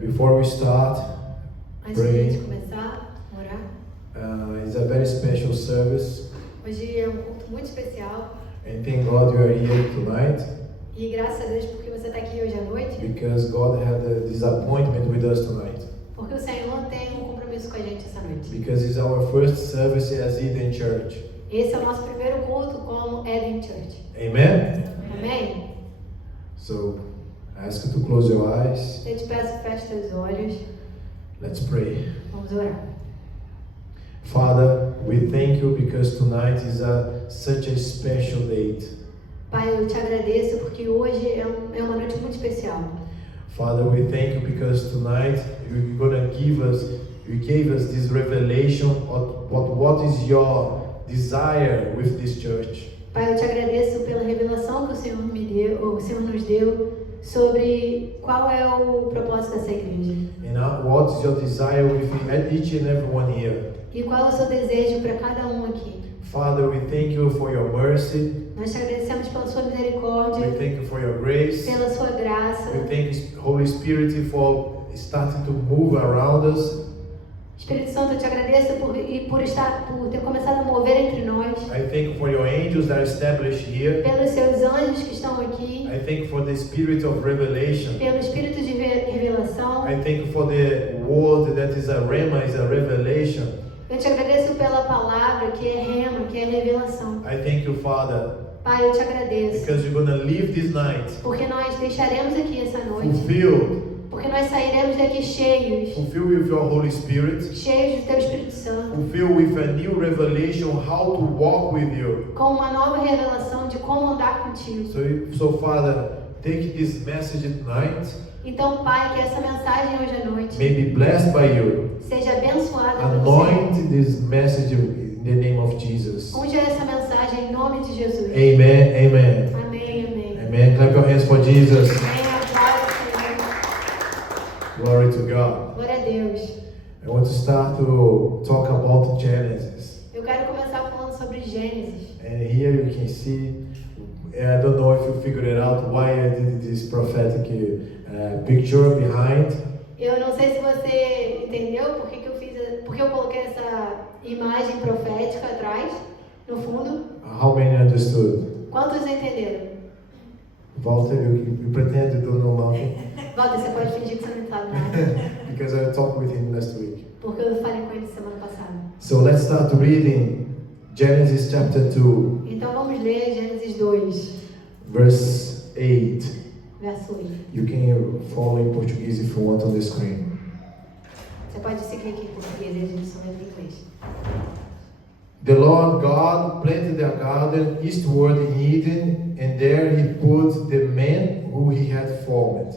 Before we start Antes de a praying, gente começar a orar, it's a very special service, hoje é um culto muito especial and thank God you are here tonight, e graças a Deus porque você está aqui hoje à noite, because God had this appointment with us tonight, porque o Senhor tem um compromisso com a gente essa noite. because it's our first service as Eden Church. Esse é o nosso primeiro culto como Eden Church. Amen? Amém? So, I ask you to close your eyes. Eu te peço, feche teus olhos, Let's pray. vamos orar. Father, we thank you because tonight is such a special date. Pai, eu te agradeço porque hoje é uma noite muito especial. Father, we thank you because tonight you gave us this revelation of what is your desire with this church. Pai, eu te agradeço pela revelação que o Senhor me deu, o Senhor nos deu sobre qual é o propósito dessa igreja. And what is your desire with each and every one here. E qual é o seu desejo para cada um aqui. Father, we thank you for your mercy. Nós te agradecemos pela sua We misericórdia, thank you for your grace. pela sua graça. We thank you, Holy Spirit, for starting to move around us. Espírito Santo, eu te agradeço por ter começado a mover entre nós, I thank you for your angels that are established here. pelos seus anjos que estão aqui, I thank you for the spirit of revelation. pelo espírito de revelação. I thank you for the word that is a rhema, is a revelation. Eu te agradeço pela palavra que é rema, que é revelação. I thank you, Father, Pai, eu te agradeço, because you're going to leave this night porque nós deixaremos aqui essa noite, fulfilled, porque nós sairemos daqui cheios fulfilled with your Holy Spirit, do Teu Espírito Santo, fulfilled with a new revelation how to walk with you. com uma nova revelação de como andar contigo. So Father, take this message tonight, Então, Pai, que essa mensagem hoje à noite may be blessed by you. seja abençoada por você. Anoint this message in the name of Jesus. Unge essa mensagem em nome de Jesus. Amen, amen. Amém, amém. Amen. Clap your hands for Jesus. Amém, aplauda o Senhor. Glory to God. Glória a Deus. I want to start to talk about Genesis. Eu quero começar falando sobre Gênesis. And here you can see, I don't know if you figured it out why I did this prophetic picture behind. Eu não sei se você entendeu porque eu coloquei essa imagem profética atrás, no fundo. How many understood? Quantos entenderam? Walter, you pretend you don't know nothing Walter, você pode fingir que você não sabe nada, because I talked with him last week. porque eu falei com ele semana passada. So let's start reading Genesis chapter 2, Então vamos ler Gênesis 2, verse 8. verso 8. You can follow in Portuguese if you want on the screen. Você pode seguir aqui em português e a gente só lê em inglês. The Lord God planted a garden eastward in Eden, and there he put the man who he had formed.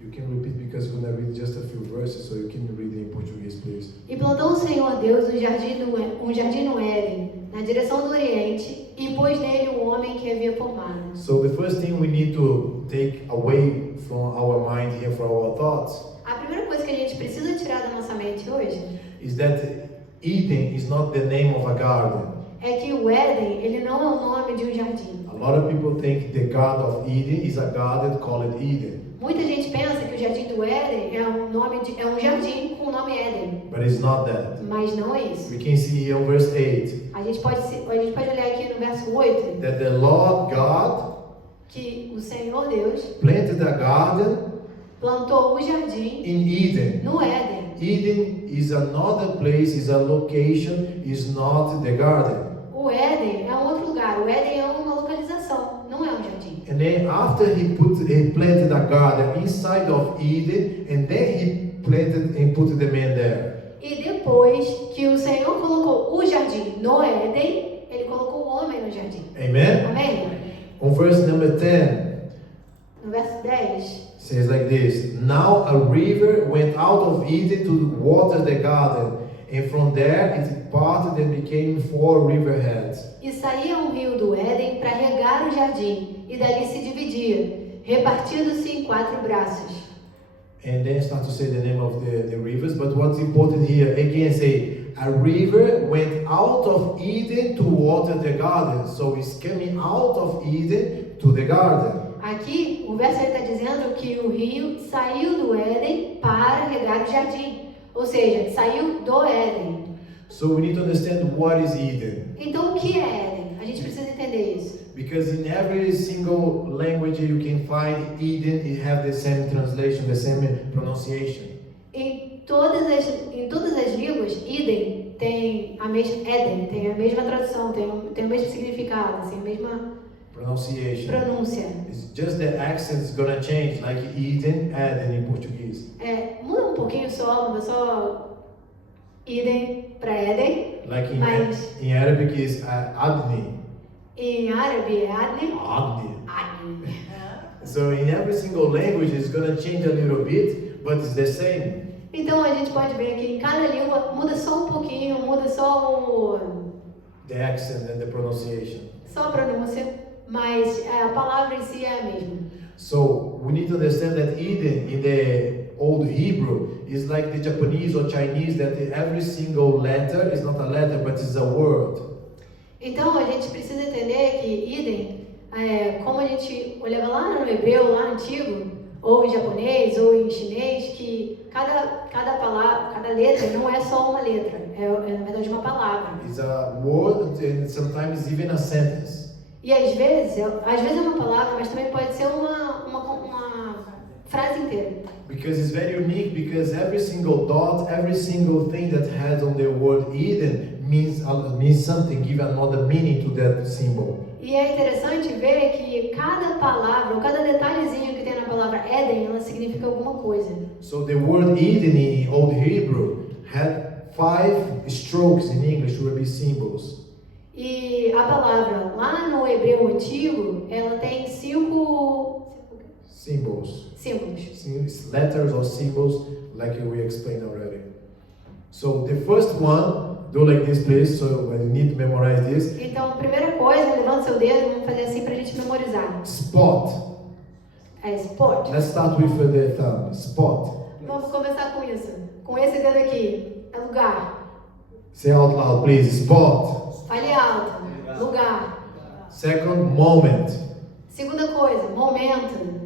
You can repeat because we're going to read just a few verses, so you can read it in Portuguese, please. E plantou o Senhor Deus um jardim no Éden, na direção do Oriente, e pôs nele o homem que havia formado. So the first thing we need to take away from our mind here for our thoughts A primeira coisa que a gente precisa tirar da nossa mente hoje is that Eden is not the name of a garden. é que o Éden, ele não é o nome de um jardim. A lot of people think the Garden of Eden is a garden called Eden, Muita gente pensa que o jardim do Éden é um jardim com o nome Éden, but it's not that. mas não é isso. We can see here on verse 8 A gente pode olhar aqui no verso 8 that the Lord God que o Senhor Deus planted a garden plantou o jardim in Eden. no Éden. Eden is another place, is a location, is not the garden. O Éden é um outro lugar. O Éden é uma localização, não é um jardim. And then after he planted a garden inside of Eden, and then he planted and put the man there. E depois que o Senhor colocou o jardim no Éden, ele colocou o homem no jardim. Amen? Amém? On verse number 10, No verso 10, says like this: Now a river went out of Eden to water the garden, and from there it parted and became 4 riverheads. e saía um rio do Éden para regar o jardim, e dali se dividia, repartindo-se em 4 braços. And then start to say the name of the rivers, but what's important here, again say, a river went out of Eden to water the garden. So it's coming out of Eden to the garden. Aqui, o verso está dizendo que o rio saiu do Éden para para regar o jardim. Ou seja, saiu do Éden. So we need to understand what is Eden. Então, o que é Éden? A gente precisa entender isso. Because in every single language you can find Eden, it have the same translation, the same pronunciation. Em todas as línguas, Éden tem a mesma tradução, tem o mesmo significado, assim, a mesma Pronunciation. pronúncia. It's just the accent's gonna change, like Eden in Portuguese. Muda um pouquinho só, muda só Éden para Éden, Like mas in Arabic is Adni. em árabe é Adni. Adni. Adni. So in every single language it's gonna change a little bit, but it's the same. Então a gente pode ver que em cada língua muda só um pouquinho, muda só The accent and the pronunciation. só a pronúncia, mas a palavra em si é a mesma. So we need to understand that Eden in the Old Hebrew is like the Japanese or Chinese, that every single letter is not a letter but is a word. Então a gente precisa entender que Éden, como a gente olhava lá no hebreu, lá antigo, ou em japonês, ou em chinês, que cada palavra, cada letra não é só uma letra, é na verdade uma palavra. It's a word and sometimes even a sentence. E às vezes é uma palavra, mas também pode ser uma frase inteira. Because it's very unique, because every single dot, every single thing that has on the word Eden means something, give another meaning to that symbol. E é interessante ver que cada palavra, ou cada detalhezinho que tem na palavra Éden, ela significa alguma coisa. So the word Eden in Old Hebrew had 5 strokes in English, would be symbols. E a palavra lá no hebreu antigo, ela tem 5 Symbols. símbolos. Letters or symbols, like we explained already. So the first one, do like this please, so you need to memorize this. Então, primeira coisa, levanta seu dedo, vamos fazer assim pra gente memorizar. Spot. É spot. Let's start with the thumb. Spot. Vamos começar com isso. Com esse dedo aqui. É lugar. Say out loud, please. Spot. Fale alto. Lugar. Second, moment. Segunda coisa, momento.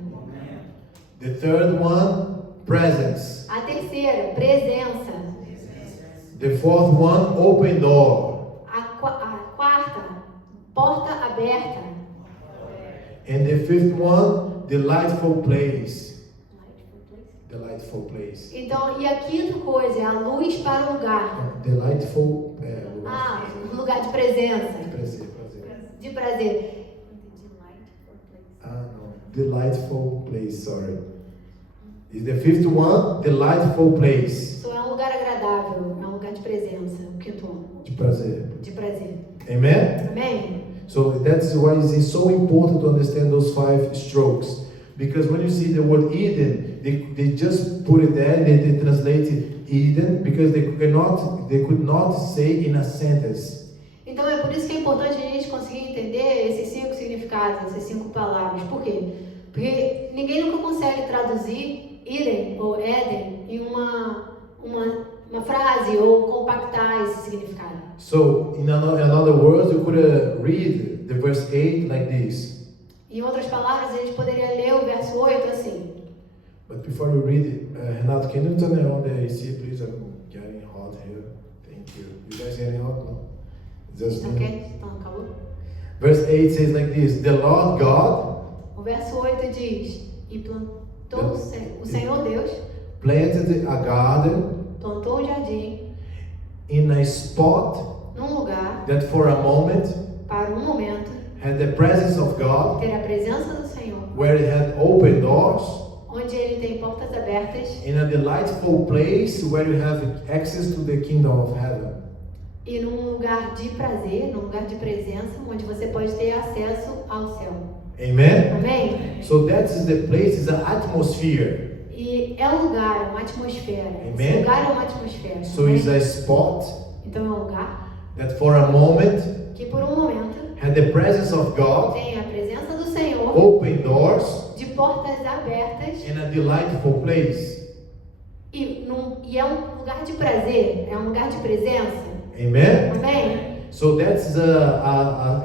The third one, presence. A terceira, presença. The fourth one, open door. A quarta, porta aberta. And the fifth one, delightful place. Delightful place. Então, e a quinta coisa é a luz para o lugar. Delightful. Lugar de presença. Prazer. De prazer. No. Delightful place, sorry. Is the fifth one, delightful place. Isso é um lugar agradável, é um lugar de presença. O quinto um. De prazer. De prazer. Amen? Amém? So that's why it's so important to understand those 5 strokes. Because when you see the word Eden, they just put it there, they translate Eden, because they could not say in a sentence. Então é por isso que é importante a gente conseguir entender esses 5 significados, essas 5 palavras. Por quê? Porque ninguém nunca consegue traduzir Eden ou Éden em uma frase ou compactar esse significado. So in another words, you could read the verse 8 like this. Em outras palavras, a gente poderia ler o verso 8 assim. But before we read it, Renato, can you turn on the AC, please? I'm getting hot here. Thank you. You guys getting hot? No? Just Estão quentes? Estão no calor? Verse 8 says like this: The Lord God O verso 8 diz: E plantou o Senhor Deus, planted a garden plantou um jardim in a spot num lugar that for a moment para um momento had the presence of God, ter a presença do Senhor, where it had open doors, onde Ele tem portas abertas in a delightful place where you have access to the kingdom of heaven. e num lugar de prazer, num lugar de presença, onde você pode ter acesso ao céu. Amen? Amém? So that's the place, is the atmosphere. E é um lugar, é uma atmosfera. Amen? Esse lugar é uma atmosfera. So Amém? it's a spot Então é um lugar that for a moment que por um momento had the presence of God, tem a presença do Senhor, open doors, de portas abertas in a delightful place. e é um lugar de prazer, é um lugar de presença. Amen? Amém? So that's the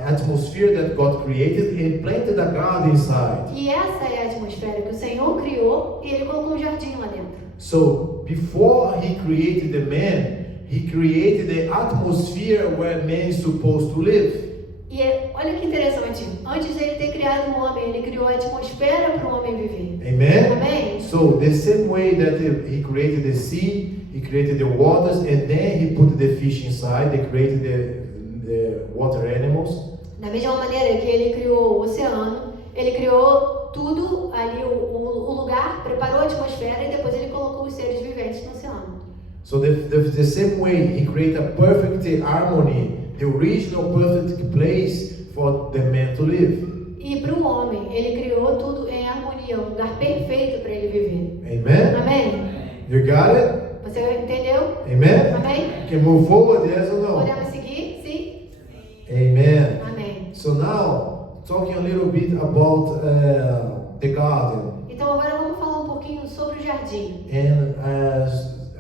atmosphere that God created and planted a garden inside. E essa é a atmosfera que o Senhor criou e Ele colocou um jardim lá dentro. So before he created the man, he created the atmosphere where man is supposed to live. E olha que interessante, antes dele ter criado o homem, ele criou a atmosfera para o homem viver. Amen? Amém? So the same way that he created the sea, he created the waters, and then he put the fish inside, they created the water animals. Da mesma maneira que ele criou o oceano, ele criou tudo ali, o lugar, preparou a atmosfera e depois ele colocou os seres viventes no oceano. So the same way he created a perfect harmony, the original perfect place for the man to live. E para o homem, ele criou tudo em harmonia, um lugar perfeito para ele viver. Amen? Amém? You got it? Você entendeu? Amen? Amém? You can move forward, yes or no? Podemos seguir? Sim? Amen. Amém. So now, talking a little bit about the garden. Então agora vamos falar um pouquinho sobre o jardim. And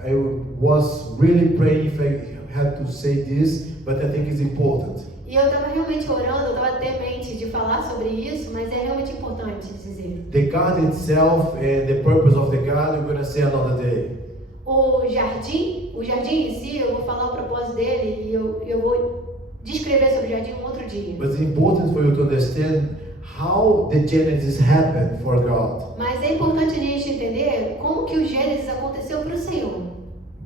I was really praying if I had to say this, but I think it's important. E eu estava realmente orando, eu estava temente de falar sobre isso, mas é realmente importante dizer. The garden itself and the purpose of the garden, we're going to say another day. O jardim em si, eu vou falar o propósito dele e eu vou descrever sobre o jardim um outro dia. But it's important for you to understand how the Genesis happened for God. Mas é importante a gente entender como que o Gênesis aconteceu para o Senhor.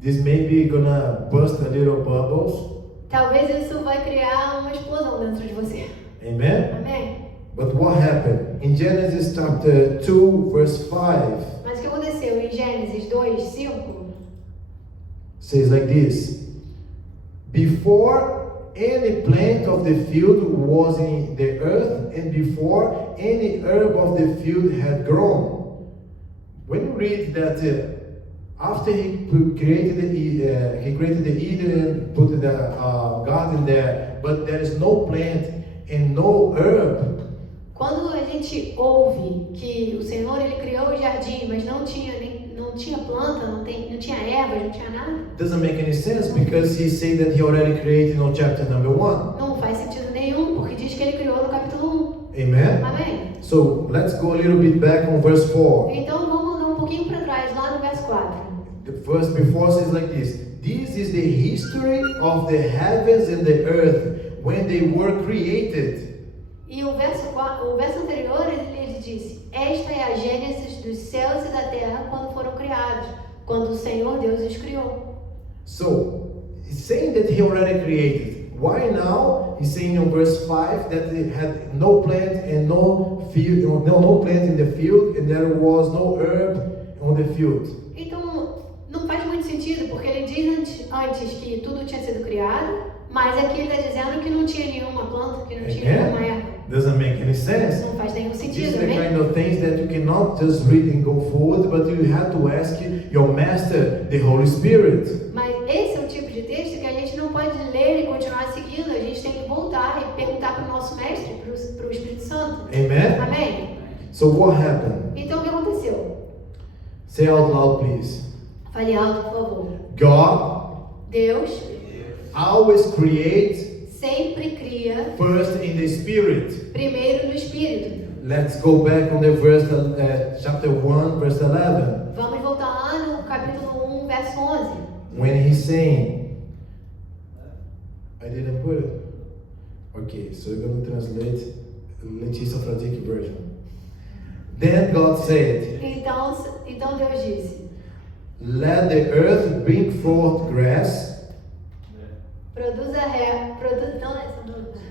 This may be gonna burst a little bubbles. Talvez isso vai criar uma explosão dentro de você. Amen? Amém? But what happened? In Genesis chapter 2, verse 5, Mas o que aconteceu em Gênesis 2, 5? says like this: Before any plant of the field was in the earth, and before any herb of the field had grown. When you read that, after he created the Eden and put the garden there, but there is no plant and no herb. Quando a gente ouve que o Senhor ele criou o jardim, mas não tinha planta, não tinha ervas, não tinha nada. Doesn't make any sense because he said that he already created on chapter number 1. Não faz sentido nenhum, porque diz que ele criou no capítulo 1. Amen? Amém? So let's go a little bit back on verse 4. Então vamos andar um pouquinho para trás, lá no verso 4. The verse before says like this: This is the history of the heavens and the earth when they were created. E o verso anterior ele disse: Esta é a gênese dos céus e da terra quando foram criados, quando o Senhor Deus os criou. So, he's saying that he already created. Why now? He's saying in verse 5 that they had no plant and no field, no plant in the field, and there was no herb on the field. Então não faz muito sentido, porque ele diz antes que tudo tinha sido criado, mas aqui ele está dizendo que não tinha nenhuma planta, que não tinha nenhuma erva. Doesn't make any sense. Não faz nenhum These sentido, are the né? kind of things that you cannot just read and go forward, but you have to ask your master, the Holy Spirit. Mas esse é o tipo de texto que a gente não pode ler e continuar seguindo, a gente tem que voltar e perguntar para o nosso mestre, para o Espírito Santo. Amen? Amém? So what happened? Então o que aconteceu? Say out loud, please. Fale alto, por favor. God Deus always creates sempre cria first in the Spirit. primeiro no Espírito. Let's go back on the verse, chapter 1, verse 11. Vamos voltar lá no capítulo 1, verso 11. When he's saying, I didn't put it. Okay, so we're going to translate Letícia Fradique version. Then God said, Então Deus disse: Let the earth bring forth grass. Produza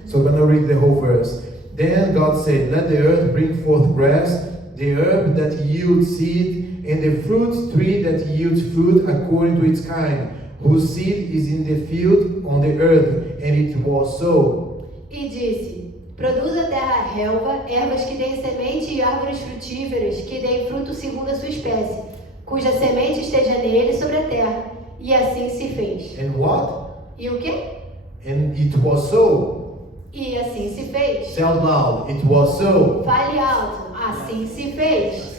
So I'm going to read the whole verse. Then God said, Let the earth bring forth grass, the herb that yields seed, and the fruit tree that yields fruit according to its kind, whose seed is in the field on the earth. And it was so. E disse: Produz a terra relva, ervas que deem semente e árvores frutíferas que deem fruto segundo a sua espécie, cuja semente esteja nele sobre a terra. E assim se fez. And what? E o quê? And it was so. E assim se fez. Say out loud, it was so. Fale alto. Assim se fez.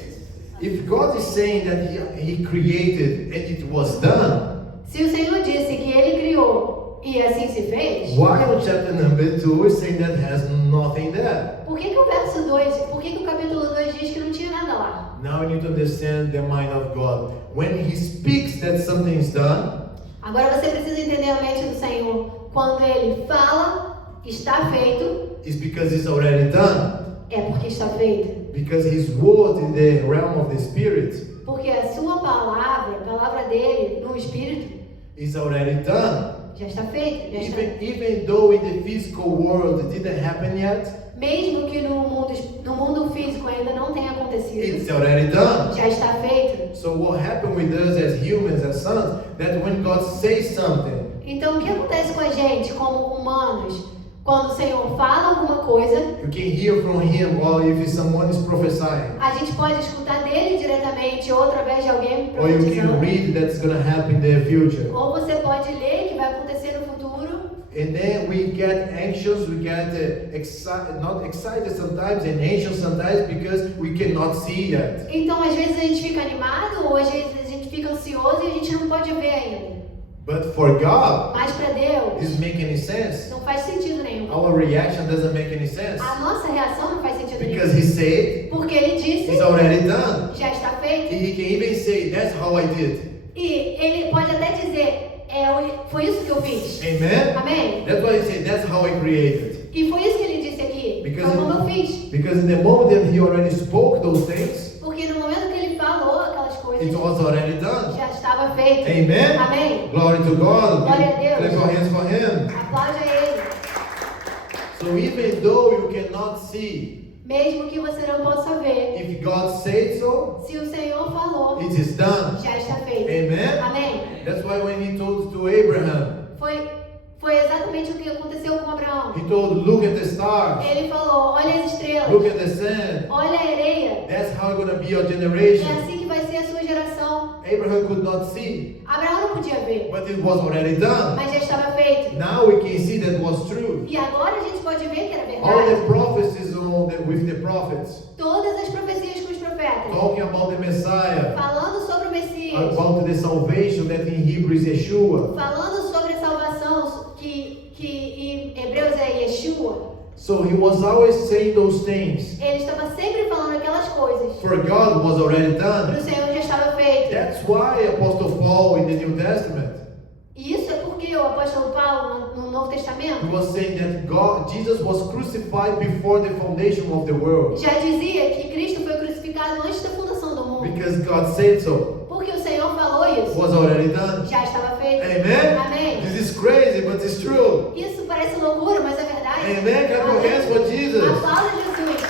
If God is saying that he created and it was done, Se o Senhor disse que Ele criou e assim se fez, why on chapter number 2 is saying that has nothing there? por que o verso 2, por que o capítulo 2 diz que não tinha nada lá? Now we need to understand the mind of God. When He speaks that something is done, Agora você precisa entender a mente do Senhor. Quando Ele fala, está feito, it's because it's already done. é porque está feito. Because His word in the realm of the Spirit Porque a sua palavra, a palavra dele no Espírito, is already done. já está feito. Já está. Even though in the physical world it didn't happen yet, Mesmo que no mundo físico ainda não tenha it's acontecido, already done. já está feito. So what happened with us as humans, as sons, that when God says something, Então, o que acontece com a gente, como humanos, quando o Senhor fala alguma coisa, you can hear from Him, or if someone is prophesying, a gente pode escutar dele diretamente ou através de alguém or you can profetizando. read that's going to happen in the future. Ou você pode ler que vai acontecer no futuro. And then we get anxious, we get not excited sometimes and anxious sometimes because we cannot see yet. Então, às vezes a gente fica animado, ou às vezes a gente fica ansioso e a gente não pode ver ainda. But for God, Mas para Deus, does it make any sense? não faz sentido nenhum. Our reaction doesn't make any sense. A nossa reação não faz sentido Because nenhum. He said, Porque Ele disse, it's already done. já está feito. He can even say, that's how I did. E Ele pode até dizer, foi isso que eu fiz. Amen? Amém? That's why He said, that's how I created. E foi isso que Ele disse aqui. Because Foi como eu fiz. Because in the moment that He already spoke those things, Porque no momento que Ele falou aquelas coisas, it was already done. já estava feito. Amen? Amém? Glory to God. Glória a Deus. Clap your hands for Him. Aplaude a Ele. So even though you cannot see, Mesmo que você não possa ver, if God said so, se o Senhor falou, it is done. já está feito. Amen? Amém? That's why when He told to Abraham, Foi exatamente o que aconteceu com Abraão. He told, look at the stars, Ele falou, olha as estrelas, look at the sand. olha a areia. That's how it's going to be your É generation. assim que vai ser a sua geração. Abraham could not see, Abraão não podia ver, but it was already done. mas já estava feito. Now we can see that was true. E agora a gente pode ver que era All the verdade. prophecies with the prophets, Todas as profecias com os profetas, talking about the Messiah, falando sobre o Messias, about the salvation that in Hebrew is Yeshua. falando sobre a salvação que em Hebreus é Yeshua. So He was always saying those things. Ele estava sempre falando aquelas coisas. For God was already Para o done. Senhor já estava feito. That's why Apostle Paul in the New Testament, E isso é porque o apóstolo Paulo, no Novo he Testamento, was saying that Jesus was crucified before the foundation of the world. já dizia que Cristo foi crucificado antes da fundação do mundo. Because God said so. Porque o Senhor falou isso. Was already done. Já estava feito. Amen? Amém. This is crazy, but it's true. Isso parece loucura, mas é verdade. Amen? Clap your hands for Jesus. Aplauda Jesus.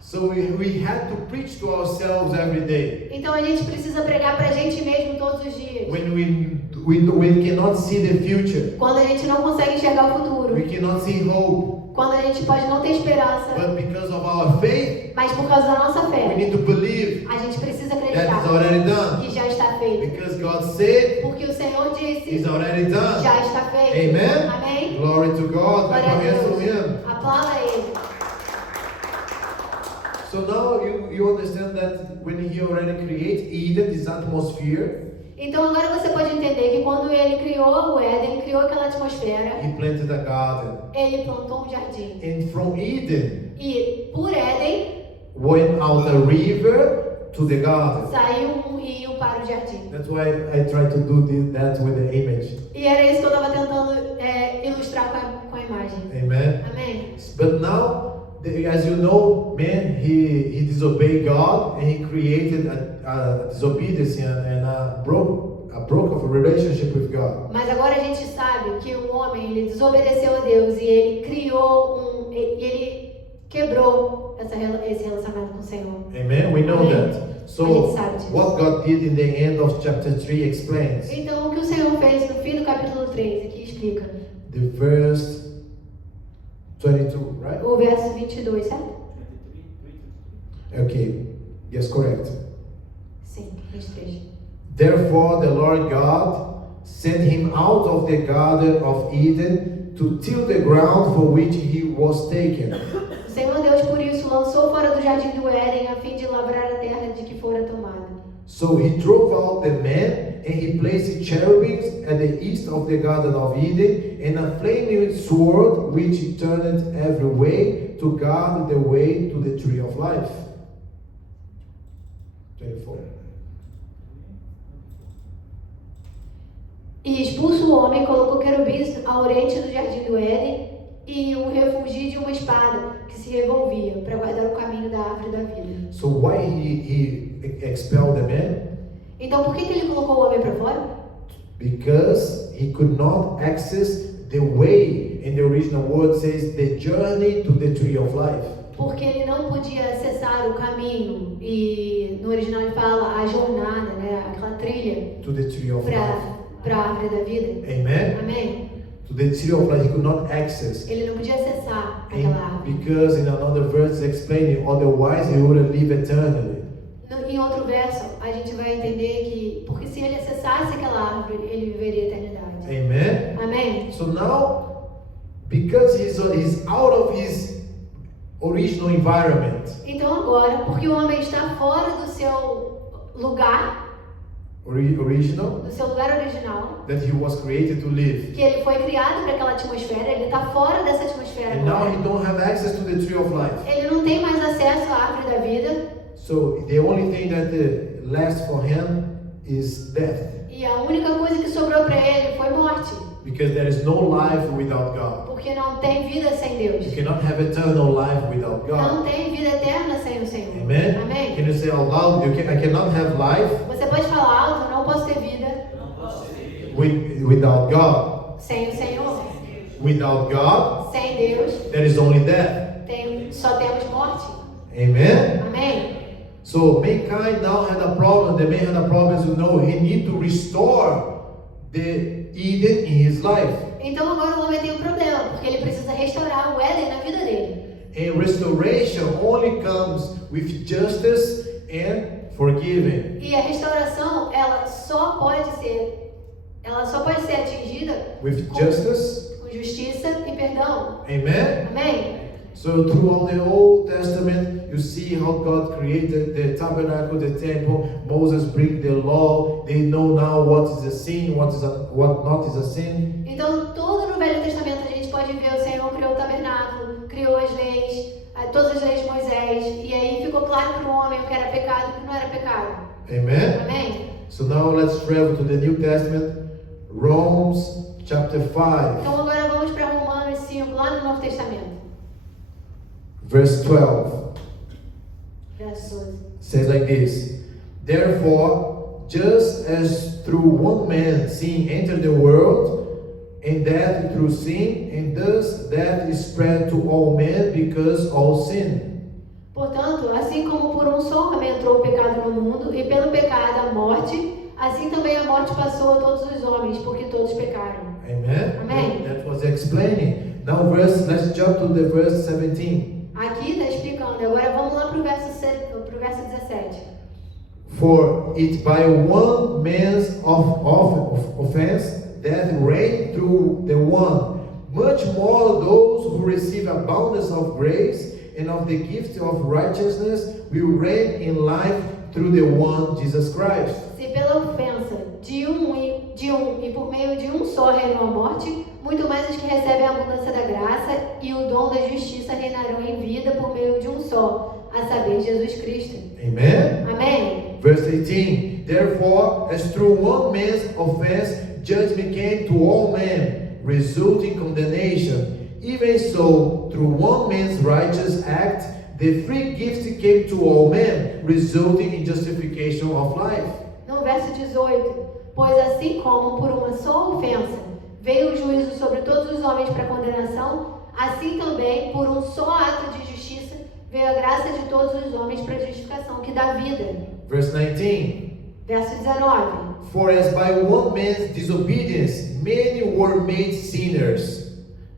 So we had to preach to ourselves every day. Então a gente precisa pregar pra gente mesmo todos os dias. When we cannot see the future, Quando a gente não consegue enxergar o futuro. we cannot see hope. Quando a gente pode não ter esperança. But because of our faith, Mas por causa da nossa we fé, need to believe a gente precisa that it's acreditar already done. que já está feito. Because God said Porque o Senhor it's disse, already done. já está feito. Amen? Amém? Glory to God. Clap Glória a your hands to Deus. Him. Aplauda Ele. So now you understand that when He already created Eden, this atmosphere, Então agora você pode entender que quando Ele criou o Éden, criou aquela atmosfera, He planted a garden. Ele plantou um jardim. And from Eden E por Éden went out a river to the garden. saiu um rio para o jardim. That's why I try to do that with the image. E era isso que eu estava tentando ilustrar com a imagem. Amen. Amém? But now, as you know, man, he disobeyed God and he created a disobedience and a broke of a relationship with God. Mas agora a gente sabe que o homem ele desobedeceu a Deus e ele criou ele quebrou esse relacionamento com o Senhor. Amen. We know Amém. that. A So gente sabe disso. what God did in the end of chapter 3 explains. Então o que o Senhor fez no fim do capítulo 3 aqui explica. The verse 22, right? O verso 22, certo? Okay. Yes, correct. Sim, 23. Therefore, the Lord God sent him out of the Garden of Eden to till the ground for which he was taken. O Senhor Deus, por isso, lançou fora do jardim do Éden a fim de lavrar a terra de que fora tomada. So he drove out the man, and he placed cherubims at the east of the Garden of Eden, and a flaming sword which turned every way to guard the way to the tree of life. 24. E expulso o homem, colocou querubins ao oriente do jardim do Éden e um refugio de uma espada que se revolvia para guardar o caminho da árvore da vida. So why he expelled the man? Então por que ele colocou o homem para fora? Because he could not access the way. In the original word says the journey to the tree of life. Porque ele não podia acessar o caminho e no original ele fala a jornada, né, aquela trilha To the tree of life. para a árvore da vida. Amen? Amém? To the tree of life he could not access. Ele não podia acessar aquela árvore. Because in another verse it's explaining, otherwise he wouldn't live eternally. Em outro verso, a gente vai entender que, porque se ele acessasse aquela árvore, ele viveria a eternidade. Amen? Amém? So now, because he's out of his original environment, Então agora, porque o homem está fora do seu lugar, original, do seu lugar original, that he was created to live. que ele foi criado para aquela atmosfera, ele está fora dessa atmosfera And now agora. he don't have access to the tree of life. Ele não tem mais acesso à árvore da vida. So the only thing that left for him is death. E a única coisa que sobrou para ele foi morte. Because there is no life without God. Porque não tem vida sem Deus. You cannot have eternal life without Não God. tem vida eterna sem o Senhor. Amen? Amém? Can you say out loud, I cannot have life Você pode falar alto, não posso ter vida without God. sem o Senhor. Without God, Sem Deus, there is only death. só temos morte. Amen? Amém? So mankind now had a problem. The man had a problem. So no, he need to restore the Eden in his life. Então agora o homem tem um problema, porque ele precisa restaurar o Éden na vida dele. And restoration only comes with justice and forgiving. E a restauração, ela só pode ser atingida With justice, com justiça e perdão. amen? Amém? So throughout the Old Testament, you see how God created the tabernacle, the temple. Moses bring the law. They know now what is a sin, what not is a sin. Então, todo no Velho Testamento a gente pode ver o Senhor criou o tabernáculo, criou as leis, todas as leis de Moisés, e aí ficou claro para o homem o que era pecado e o que não era pecado. Amen? Amém? So now let's travel to the New Testament, Romans chapter 5, Então agora vamos para Romanos 5, lá no Novo Testamento. verse 12. Verso 12. Says like this: Therefore, just as through one man sin entered the world, and death through sin, and thus death is spread to all men because all sin. Portanto, assim como por um só homem entrou o pecado no mundo, e pelo pecado a morte, assim também a morte passou a todos os homens, porque todos pecaram. Amen? Amen. That was explaining. Now let's jump to the verse 17. Aqui está explicando. Agora vamos lá para o verso 17. For it by one man's offense death reigned through the one, much more those who receive abundance of grace and of the gift of righteousness will reign in life through the one Jesus Christ. Se pela ofensa de um e por meio de um só reinou a morte, muito mais os que recebem a abundância da graça e o dom da justiça reinarão em vida por meio de um só, a saber, Jesus Cristo. Amen? Amém? Verse 18. Therefore, as through one man's offense judgment came to all men, resulting condemnation, even so through one man's righteous act the free gift came to all men, resulting in justification of life. No verso 18, pois assim como por uma só ofensa veio o juízo sobre todos os homens para condenação, assim também por um só ato de justiça veio a graça de todos os homens para justificação, que dá vida. Verse 19. Verso 19. For as by one man's disobedience many were made sinners,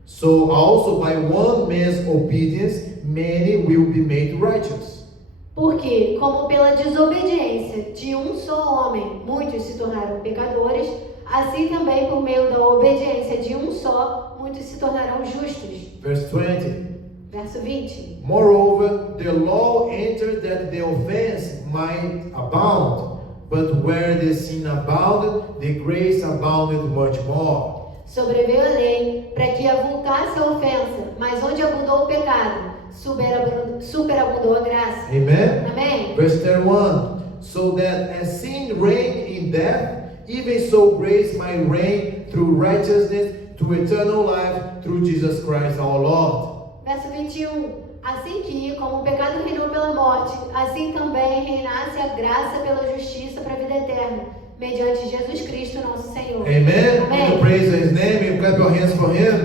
so also by one man's obedience many will be made righteous. Porque, como pela desobediência de um só homem muitos se tornaram pecadores, assim também por meio da obediência de um só muitos se tornarão justos. Verse 20. Verso 20. Moreover, the law entered that the offense might abound, but where the sin abounded, the grace abounded much more. Sobreveio a lei para que avultasse a ofensa, mas onde abundou o pecado, superabundou a graça. Amen? Amém? Verse 31. So that as sin reigned in death, even so grace might reign through righteousness to eternal life through Jesus Christ our Lord. Verso 21. Assim que, como o pecado reinou pela morte, assim também reinasse a graça pela justiça para a vida eterna, mediante Jesus Cristo, nosso Senhor. Amen? Amém. You praise His name. You clap your hands for Him.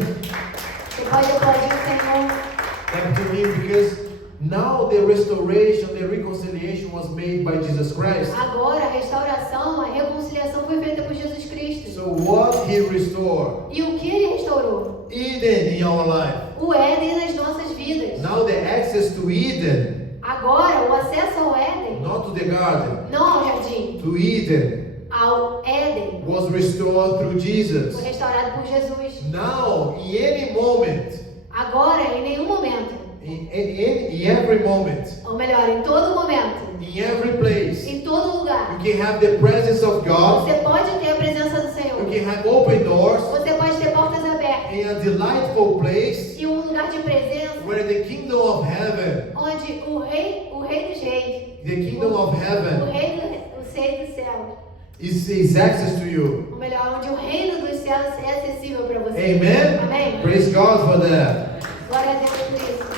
Você pode aplaudir o Senhor. Clap to Him because now the restoration, the reconciliation was made by Jesus Christ. Agora, a restauração, a reconciliação foi feita por Jesus Cristo. So what He restored? E o que Ele restaurou? Eden in our life. O Éden nas nossas vidas. Now the access to Eden, Agora, o acesso ao Éden, not to the garden, não ao jardim, to Eden, ao Éden, was restored through Jesus. foi restaurado por Jesus. Now, in any moment, Agora, em nenhum momento, in every moment, ou melhor, em todo momento, in every place, em todo lugar, you can have the presence of God. você pode ter a presença do You Senhor. can have open doors Você pode ter portas abertas in a delightful place e um lugar de presença where the kingdom of heaven, onde o rei dos reis, the kingdom of o heaven, rei do céu, is access to you. ou melhor, onde o reino dos céus é acessível para você. Amen. Amém? Praise God for that. Glória a Deus por isso.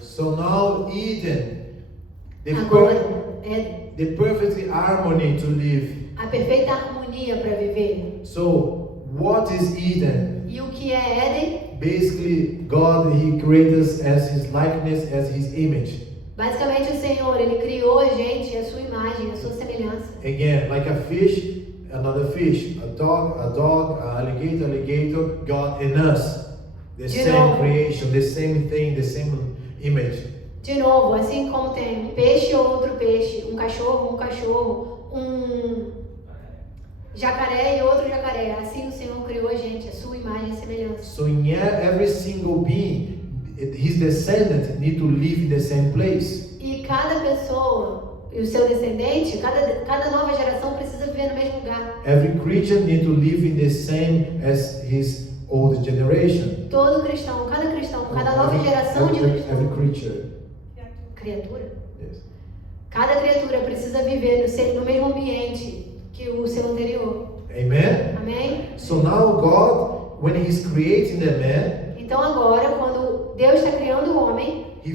So now Eden, Agora, é the perfect harmony to live. a perfeita harmonia para viver. So what is Eden? E o que é Éden? Basically, God, He created us as His likeness, as His image. Basicamente, o Senhor, Ele criou a gente, a sua imagem, a sua semelhança. Again, like a fish, another fish, a dog, alligator, God in us. The same creation, the same thing, the same image. De novo, assim como tem um peixe ou outro peixe, um cachorro, um jacaré e outro jacaré, assim o Senhor criou a gente, a sua imagem e semelhança. So in every single being, his descendant need to live in the same place. E cada pessoa e o seu descendente, cada nova geração precisa viver no mesmo lugar. Every creature need to live in the same as his old generation. Todo cristão, cada nova geração de every creature. criatura. Yes. Cada criatura precisa viver no mesmo ambiente que o seu anterior. Amen. Amém? So now God, when He's creating the man, Então agora, quando Deus está criando o homem, He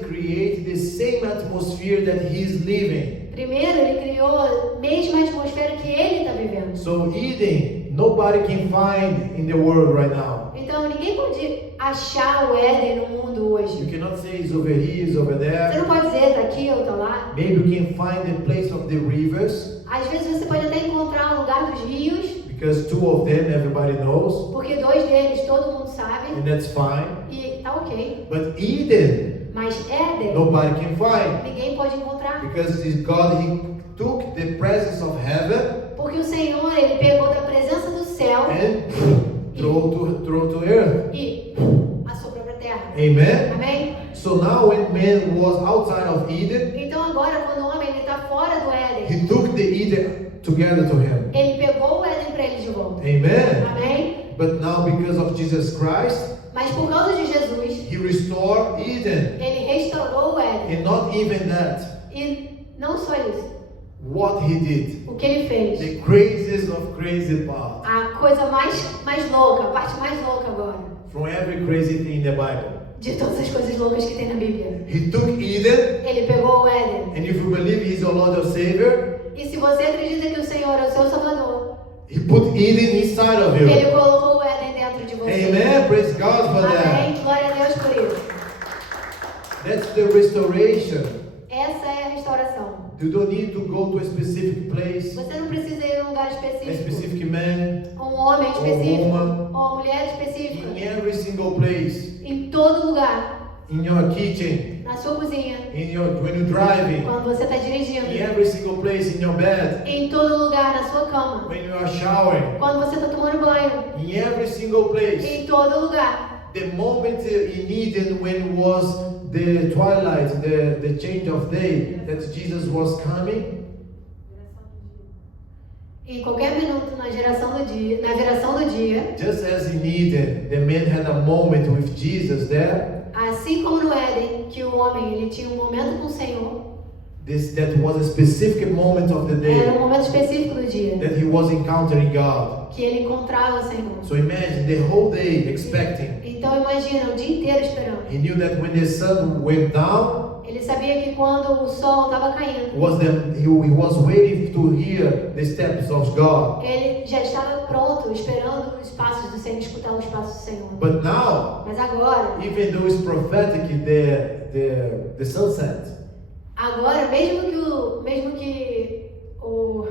created the same atmosphere that He's living. primeiro Ele criou a mesma atmosfera que Ele está vivendo. So Eden, nobody can find in the world right now. Então ninguém pode achar o Éden no mundo hoje. You cannot say it's over here, it's over Você there. não pode dizer está aqui ou está lá. Maybe you can find the place of the rivers, Às vezes você pode até encontrar o lugar dos rios, because two of them everybody knows, porque dois deles todo mundo sabe and that's fine. e tá ok. But Eden, Mas Éden nobody can find, ninguém pode encontrar, because it's God, He took the presence of heaven porque o Senhor Ele pegou da presença do céu and throw to earth. e assoprou para a terra. Amen. Amém? So now when man was outside of Eden, Então agora quando o homem está fora do Éden, He took the Eden together to him. ele pegou o Éden para ele de volta. Amen. Amém? But now because of Jesus Christ, Mas por causa de Jesus, He restored Eden. ele restaurou o Éden. And not even that, E não só isso, what He did, o que ele fez, the craziest of crazy part, a coisa mais louca, a parte mais louca agora, from every crazy thing in the Bible. de todas as coisas loucas que tem na Bíblia. He took Eden, Ele pegou o Éden. and if you believe He's your Lord or Savior, E se você acredita que o Senhor é o seu Salvador, He put Eden inside of you. Ele colocou o Éden dentro de você. Amen. Praise God for that. Amém. Glória a Deus por isso. That's the restoration. Essa é a restauração. You don't need to go to a specific place, Você não precisa ir em um lugar a específico, specific man, um homem específico, woman. ou uma mulher específica. in every single place, Em todo lugar. in your kitchen, Na sua cozinha, when you're driving, quando você está dirigindo. in every single place, in your bed, Em todo lugar, na sua cama. when you are showering, Quando você está tomando banho. in every single place. Em todo lugar. The moment in Eden when was the twilight, the change of day, that Jesus was coming, Em qualquer minuto na geração do dia, just as in Eden, the man had a moment with Jesus there. assim Assim como no Éden, que o homem ele tinha um momento com o Senhor, that was a specific moment of the era um day momento específico do dia, that he was encountering God. que ele encontrava o Senhor. So imagine the whole day expecting. Então imagina, o dia inteiro esperando. He knew that when the sun went down, Ele sabia que quando o sol estava caindo, he was waiting to hear the steps of God. ele já estava pronto, esperando os passos do Senhor, escutar os passos do Senhor. But now, Mas agora, even though it's prophetic, the sunset, agora mesmo que o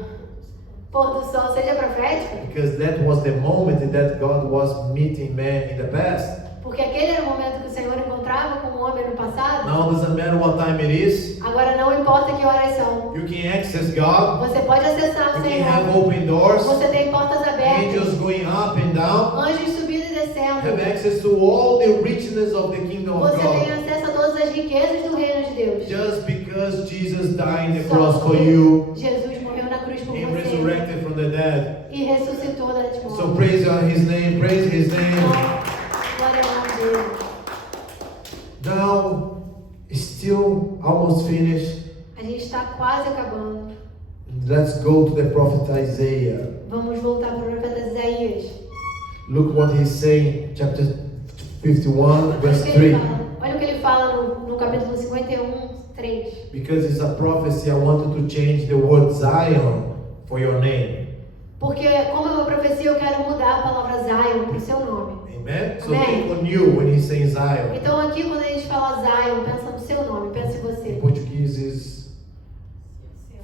pôr do sol seja profético, because that was the moment that God was meeting man in the past. porque aquele era o momento que o Senhor encontrava com o homem no passado. Now doesn't matter what time it is. Agora não importa que horas são. You can access God. Você pode acessar o You can have Senhor. open doors. Você tem portas abertas, Angels going up and down. anjos subindo e descendo. Have access to all the richness of the kingdom of Você tem God. acesso a todas as riquezas do reino de Deus. Just because Jesus died on the Só cross for porque you Jesus morreu na cruz por and você resurrected from the dead. e ressuscitou da morte. So praise His name, praise His name. Glória ao nome dele. Now, still almost finished. A gente está quase acabando. Let's go to the prophet Isaiah. Vamos voltar para o profeta Isaías. Look what he's saying, chapter 51, verse Olha o que ele 3. fala. Olha o que ele fala no capítulo 51, 3. Because it's a prophecy, I wanted to change the word Zion for your name. Porque, como é uma profecia, eu quero mudar a palavra Zion para o seu nome. Amen? So Amen. think on you when he's saying Zion. Então, aqui, quando a gente fala Zion, pensa no seu nome, pensa em In você. Portuguese is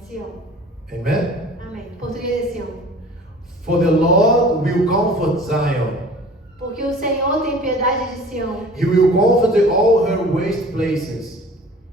Sião. Amen? Amém. Em português é Sião. For the Lord will comfort Zion. Porque o Senhor tem piedade de Sião. He will comfort all her waste places.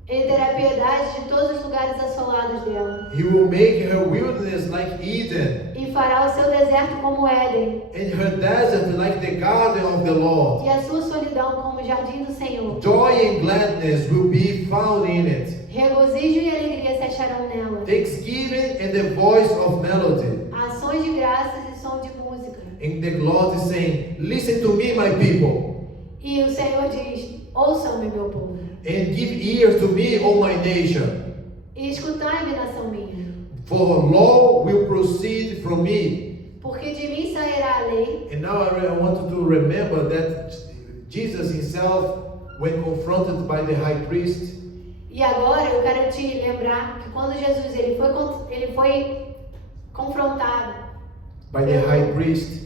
Ele terá piedade de todos os lugares assolados dela. He will make her wilderness like Eden, E fará o seu deserto como Éden. and her desert like the garden of the Lord. E a sua solidão como o jardim do Senhor. Joy and gladness will be found in it. Regozijo e alegria se acharão nela. Thanksgiving and the voice of melody. Ações de graças e som de música. And the Lord is saying, listen to me, my people, E o Senhor diz: ouçam-me, meu povo. and give ear to me, O my nation. E escutai-me, nação minha. For law will proceed from me. Porque de mim sairá a lei. And now I want you to remember that Jesus himself, when confronted by the high priest, E agora eu quero te lembrar que quando Jesus ele foi confrontado by the high priest,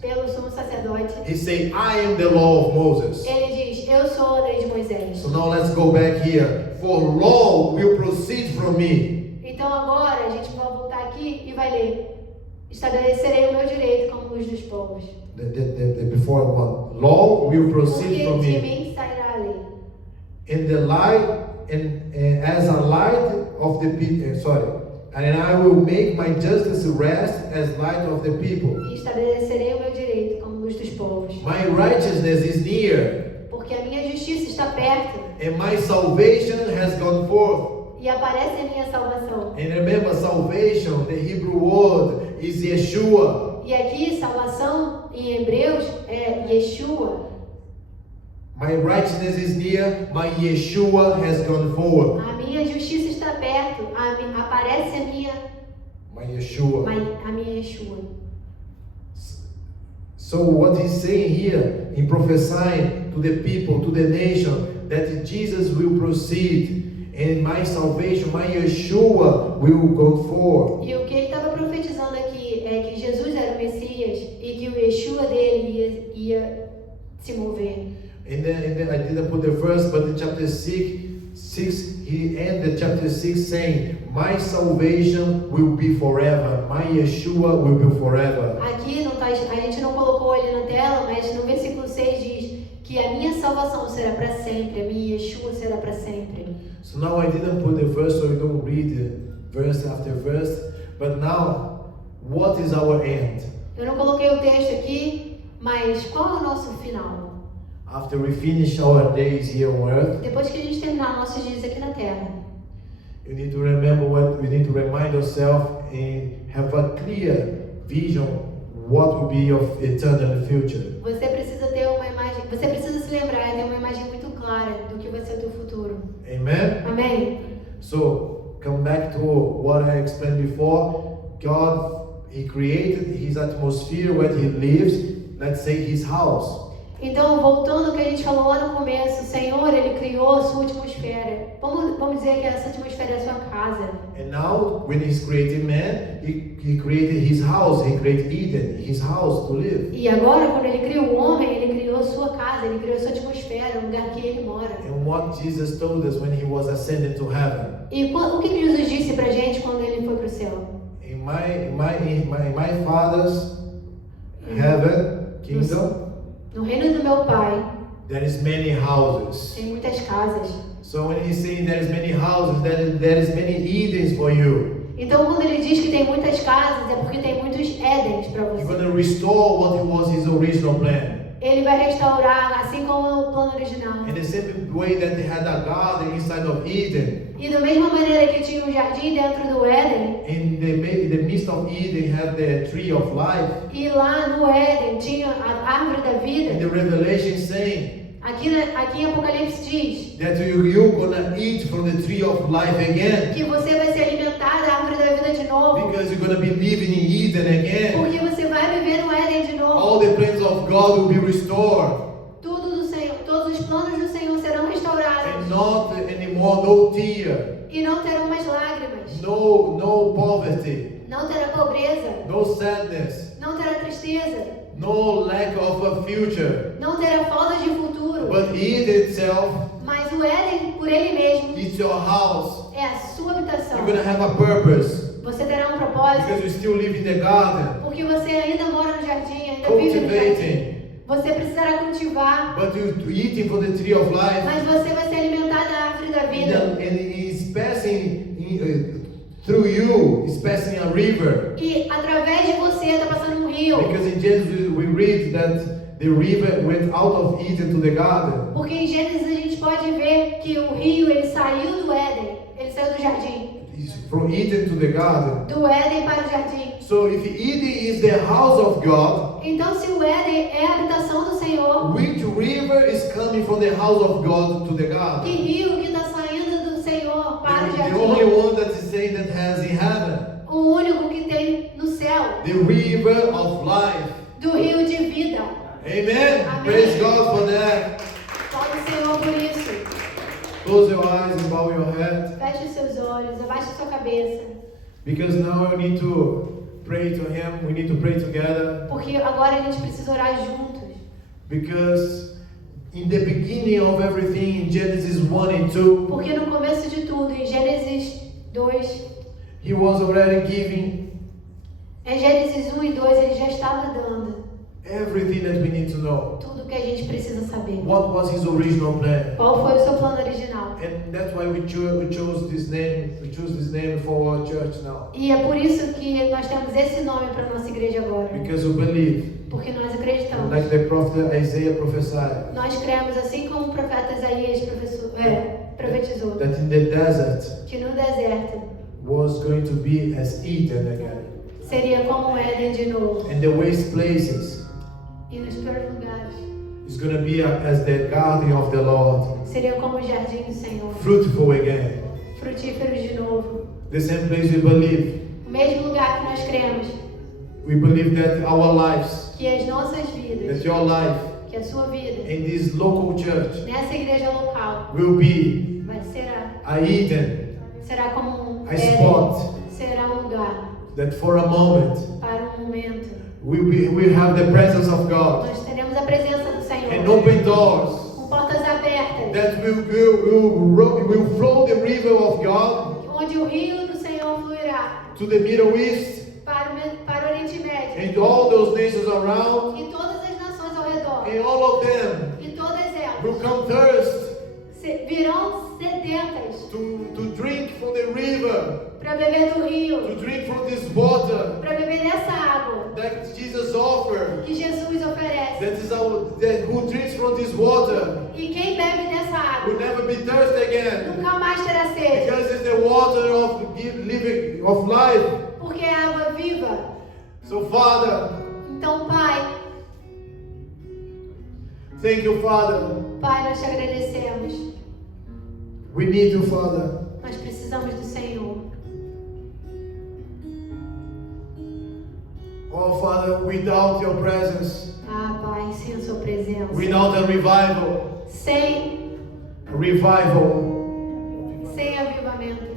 pelo sumo sacerdote, he said, I am the law of Moses. ele diz: eu sou a lei de Moisés. So now let's go back here. For law will proceed from me. Então agora a gente vai voltar aqui e vai ler: estabelecerei o meu direito como luz dos povos. The before one. Law will proceed Porque from de me. mim sairá a lei. And the light, and as a light of the people, and I will make my justice rest as light of the people. E estabelecerei o meu direito como luz dos povos. My righteousness is near, Porque a minha justiça está perto and my salvation has gone forth. e aparece a minha salvação. And remember, salvation, the Hebrew word is Yeshua. E aqui, salvação em hebreus é Yeshua. My righteousness is near, my Yeshua has gone forth. A minha justiça está perto, aparece a minha Yeshua. a minha Yeshua. So what he's saying here in prophesying to the people, to the nation, that Jesus will proceed and my salvation, my Yeshua will go forth. E o que ele estava profetizando aqui é que Jesus era o Messias e que o Yeshua dele ia se mover. And then I didn't put the verse, but in chapter 6, he ended chapter 6 saying, my salvation will be forever, my Yeshua will be forever. Aqui não tá, a gente não colocou ele na tela, mas no versículo 6 diz que a minha salvação será para sempre, a minha Yeshua será para sempre. So now I didn't put the verse so you don't read verse after verse, but now, what is our end? Eu não coloquei o texto aqui, mas qual é o nosso final? After we finish our days here on earth, Depois que a gente terminar nossos dias aqui na Terra, you need to remember what we need to remind ourselves and have a clear vision what will be your eternal future. você precisa ter uma imagem você precisa se lembrar e ter uma imagem muito clara do que vai ser o teu futuro. Amen? Amém? So, come back to what I explained before. God, He created His atmosphere where He lives, let's say His house. Então, voltando ao que a gente falou lá no começo, o Senhor, Ele criou a sua atmosfera. Vamos dizer que essa atmosfera é a sua casa. And now, when He's created man, He created His house, He created Eden, His house to live. E agora, quando Ele criou o homem, Ele criou a sua casa, Ele criou a sua atmosfera, o lugar que Ele mora. And what Jesus told us when He was ascended to heaven. E o que Jesus disse pra gente quando Ele foi pro céu? In my Father's heaven, kingdom, No reino do meu Pai, there is many houses. tem muitas casas. So when He's saying there is many houses, there is many Edens for you. Então, quando Ele diz que tem muitas casas, é porque tem muitos Édens para He's você. going to restore what was His original plan. Ele vai restaurar, assim como no plano original. In the same way that they had a garden inside of Eden, E da mesma maneira que tinha um jardim dentro do Éden, in the midst of Eden had the tree of life. e lá no Éden tinha a árvore da And vida. the Revelation saying Aqui em Apocalipse diz that you're gonna eat from the tree of life again, que você vai se alimentar da árvore da vida de novo, because you're gonna be living in Eden again. porque você vai viver no Éden de novo. All the plans of God will be restored, Tudo do Senhor, todos os planos do Senhor serão and restaurados not anymore no tear, e não terão mais lágrimas, no poverty, não terá pobreza, no sadness, não terá tristeza, no lack of a future. não terá falta de futuro. But Eden itself, Mas o Éden, por ele mesmo, it's your house. é a sua habitação. You're gonna have a purpose, Você terá um propósito, because you still live in the garden, porque você ainda mora no jardim, ainda vive no jardim. cultivating. Você precisará cultivar, But you're eating from the tree of life, mas você vai se alimentar da árvore da vida. and it's passing through you. It's passing a river. E através de você está passando um rio. Because in Genesis we read that the river went out of Eden to the garden. Porque em Gênesis a gente pode ver que o rio ele saiu do Éden, ele saiu do jardim. It's from Eden to the garden. Do Éden para o jardim. So if Eden is the house of God, Então, se o Éden é a habitação do Senhor, which river is coming from the house of God to the que garden? rio que está saindo do Senhor para o The only jardim? one that is saying that has in heaven. O único que tem no céu, The river of life. do rio de vida. Amen. Amen. Praise God for that. Fala o Senhor por isso. Close your eyes and bow your head. Feche os seus olhos, abaixe a sua cabeça. Because now we need to pray to Him. We need to pray together. Porque agora a gente precisa orar juntos. Because in the beginning of everything, in Genesis 1 and 2, Porque no começo de tudo, em Gênesis 2, He was already giving em Gênesis 1 e 2, ele já estava dando everything that we need to know. tudo que a gente precisa saber. What was His original plan? Qual foi o seu plano original? And that's why we chose this name. We choose this name for our church now. E é por isso que nós temos esse nome para nossa igreja agora. Because we believe, Porque nós acreditamos. like the prophet Isaiah prophesied, Nós cremos, assim como o profeta Isaías profetizou, that in the desert que no deserto was going to be as Eden again. seria como o Éden de novo. And the waste places E nos piores lugares is going to be as the garden of the Lord, seria como o jardim do Senhor. fruitful again. Frutíferos de novo. The same place we believe. O mesmo lugar que nós cremos. We believe that our lives, Que as nossas vidas, that your life que a sua vida, in this local church nessa igreja local, will be vai a Eden, será como um a Éden, spot será um lugar that for a moment para um momento. we have the presence of God Nós teremos a presença do Senhor. and open doors Com portas abertas. that will flow the river of God Onde o rio do Senhor fluirá to the Middle East para o Oriente Médio. and all those nations around, E todas as nações ao redor. and all of them E todas elas will come thirst virão sedentas to drink from the river, para beber do to rio. drink from this water Para beber dessa água that Jesus offered. que Jesus oferece. That who drinks from this water E quem bebe dessa água will never be thirsty again, nunca mais terá sede. because it's the water of living of life. Porque é água viva. So Father, Então, Pai, thank you, Father. Pai, nós te agradecemos. We need you, Father. Nós precisamos do Senhor. Oh, Father, without your presence, Ah, Pai, sem a sua presença. without a revival, Sem avivamento.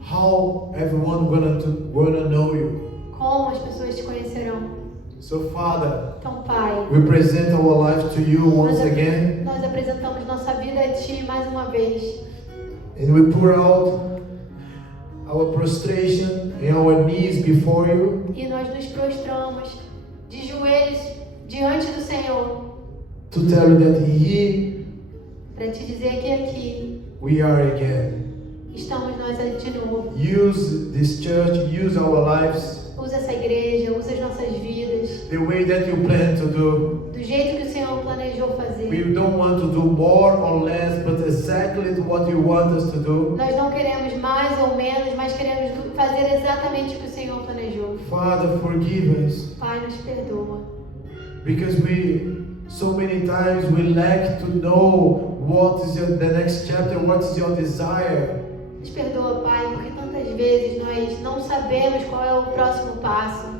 how everyone gonna know you? Como as pessoas te conhecerão? So, Father, Então, Pai, we present our life to you once again, nós apresentamos nossa vida a Ti mais uma vez. and we pour out our prostration and our knees before you, E nós nos prostramos de joelhos diante do Senhor to tell you that here para te dizer que aqui we are again. estamos nós de novo. Use this church, use our lives Usa essa igreja, usa as nossas vidas the way that you plan to do. do jeito que o Senhor planejou We fazer. don't want to do more or less, but exactly what you want us to do. Nós não queremos mais ou menos, mas queremos fazer exatamente o que o Senhor planejou. Father, forgive us, Pai, nos perdoa. because so many times we lack to know what is the next chapter, what is your desire. Nos perdoa, Pai, porque tantas vezes nós não sabemos qual é o próximo passo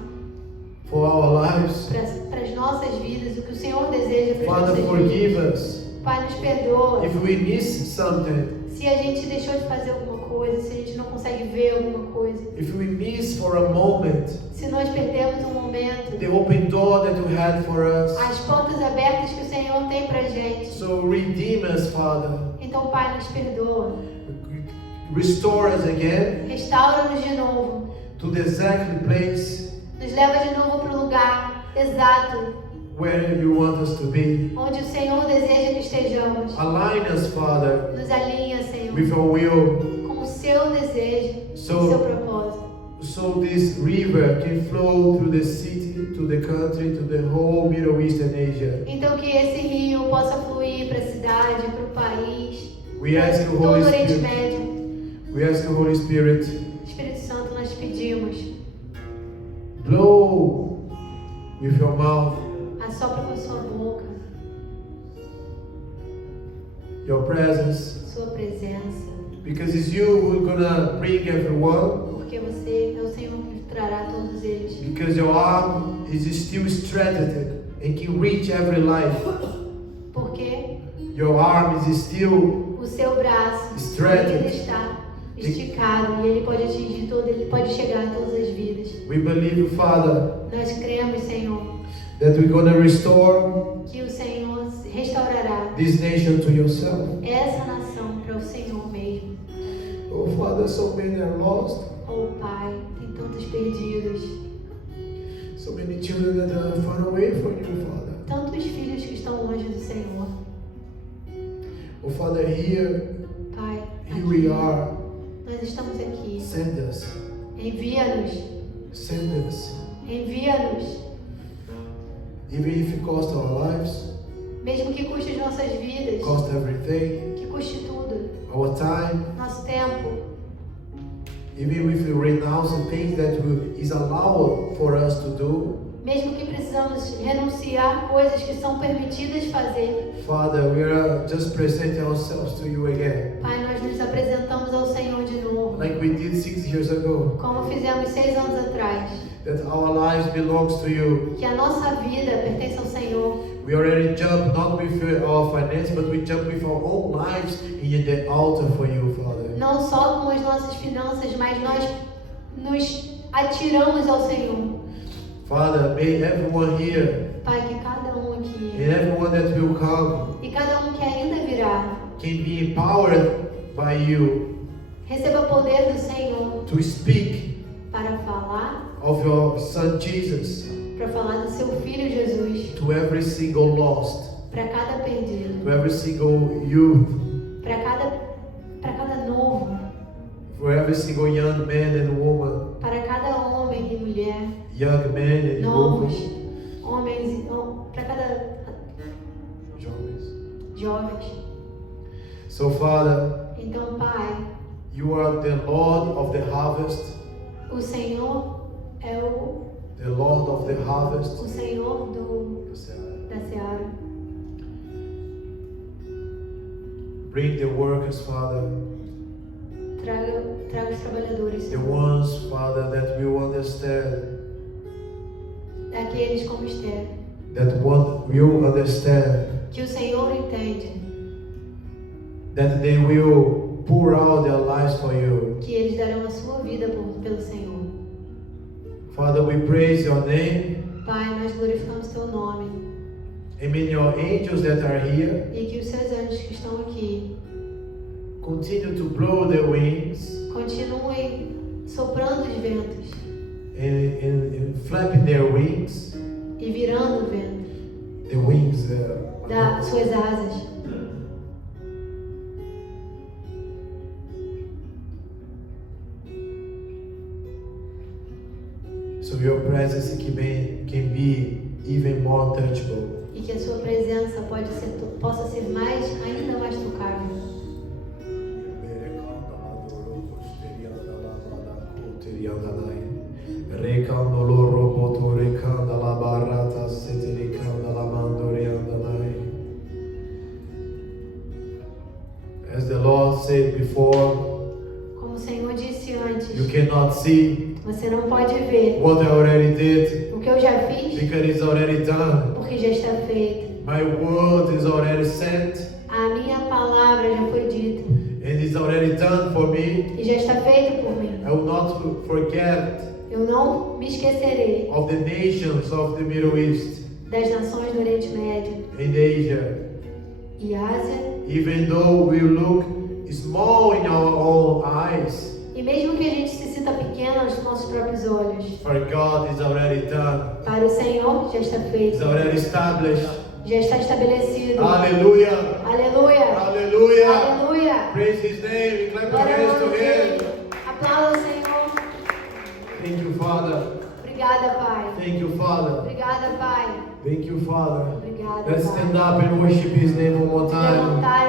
For our lives. para as nossas vidas, o que o Senhor deseja para as Father, nossas forgive vidas. us. Pai, nos perdoa. If we miss something, Se a gente deixou de fazer alguma coisa, se a gente não consegue ver alguma coisa, if we miss for a moment se nós perdemos um momento, the open door that you had for us, as portas abertas que o Senhor tem pra gente. so redeem us, Father. Então, Pai, nos perdoa. Restore us again Restaura-nos de novo. to the exact place Nos leva de novo para o lugar exato where you want us to be. onde o Senhor deseja que estejamos. Align us, Father, Nos alinha, Senhor, with your will, com o seu desejo, com So- o seu propósito. so this river can flow through the city, to the country, to the whole Middle East and Asia. Então, que esse rio possa fluir para a cidade, para o país, We ask you, todo Holy o Oriente Spirit. Médio. We ask you, Holy Spirit, Espírito Santo, nós te pedimos, blow with your mouth assopra com a sua boca, your presence, sua presença, because it's you who's gonna bring everyone. porque você é o Senhor que trará todos eles. Because your arm is still stretched and can reach every life. Porque Your arm is still o seu braço, Stretched. ele está esticado e ele pode atingir todo, ele pode chegar a todas as vidas. We believe, Father, Nós cremos, Senhor, that we're gonna restore que o Senhor restaurará this nation to yourself. essa nação para o Senhor mesmo. Oh, Father, so many are lost. Oh, Pai, tem tantos perdidos, So many children that are far away from you, Father. tantos filhos que estão longe do Senhor. Oh, Father, here Pai, we are. nós estamos aqui. Send us. Envia-nos, Send us. envia-nos, Even if it costs our lives, mesmo que custe as nossas vidas, cost everything, que custe tudo, our time, nosso tempo, even if we renounce the things that is allowed for us to do. mesmo que precisamos renunciar coisas que são permitidas fazer. Father, we are just presenting ourselves to you again, Pai, nós nos apresentamos ao Senhor de novo, like we did 6 years ago. como fizemos 6 anos atrás, That our lives belongs to you. que a nossa vida pertence ao Senhor. We already jumped not with our finance, but we jumped with our own lives in the altar for you, Father. Não só com as nossas finanças, mas nós nos atiramos ao Senhor. Father, may everyone here Pai, que cada um aqui and everyone that will come e cada um que ainda virá can be empowered by you receba poder do Senhor to speak para falar, of your Son Jesus para falar do seu Filho Jesus, to every single lost, para cada perdido, to every single youth, para cada novo, for every single young man and woman, para cada homem e mulher, young man and novos, woman, homens e para cada jovens. jovens. So, Father, Então, Pai, you are the Lord of the harvest, o Senhor é the Lord of the harvest. o Senhor da seara. Bring the workers, Father, Traga os trabalhadores, the Senhor. ones, Father, that will understand, Daqueles como Esther. that one will understand, Que o Senhor entende. that they will pour out their lives for you. Que eles darão a sua vida pelo Senhor. Father, we praise your name. Pai, nós glorificamos teu nome. And may your angels that are here E que os seus anjos que estão aqui continue to blow their wings continuem soprando os ventos and flapping their wings, e virando o vento the wings. das suas asas. So your presence can be even more touchable. E que a sua presença possa ser ainda mais tocável. As the Lord said before, Como o Senhor disse antes, you cannot see você não pode ver what I already did o que eu já fiz, because it's already done. porque já está feito. My word is already sent A minha palavra já foi dita and it's already done for me. e já está feito por mim. I will not forget Eu não me esquecerei of the nations of the Middle East das nações do Oriente Médio and Asia. e Ásia. Even though we look small in our own eyes, E mesmo que a gente se sinta pequeno aos nossos próprios olhos, for God is already done. para o Senhor já está feito, It's already established. já está estabelecido. Hallelujah. Aleluia! Hallelujah. Aleluia! Praise His name. Clap your Glória hands ao to nome Him. dele. Aplauda o Senhor. Thank you, Father. Obrigada, Pai. Thank you, Father. Obrigada, Pai. Thank you, Father. Obrigada, Let's Pai. stand up and worship His name one more time. Levantar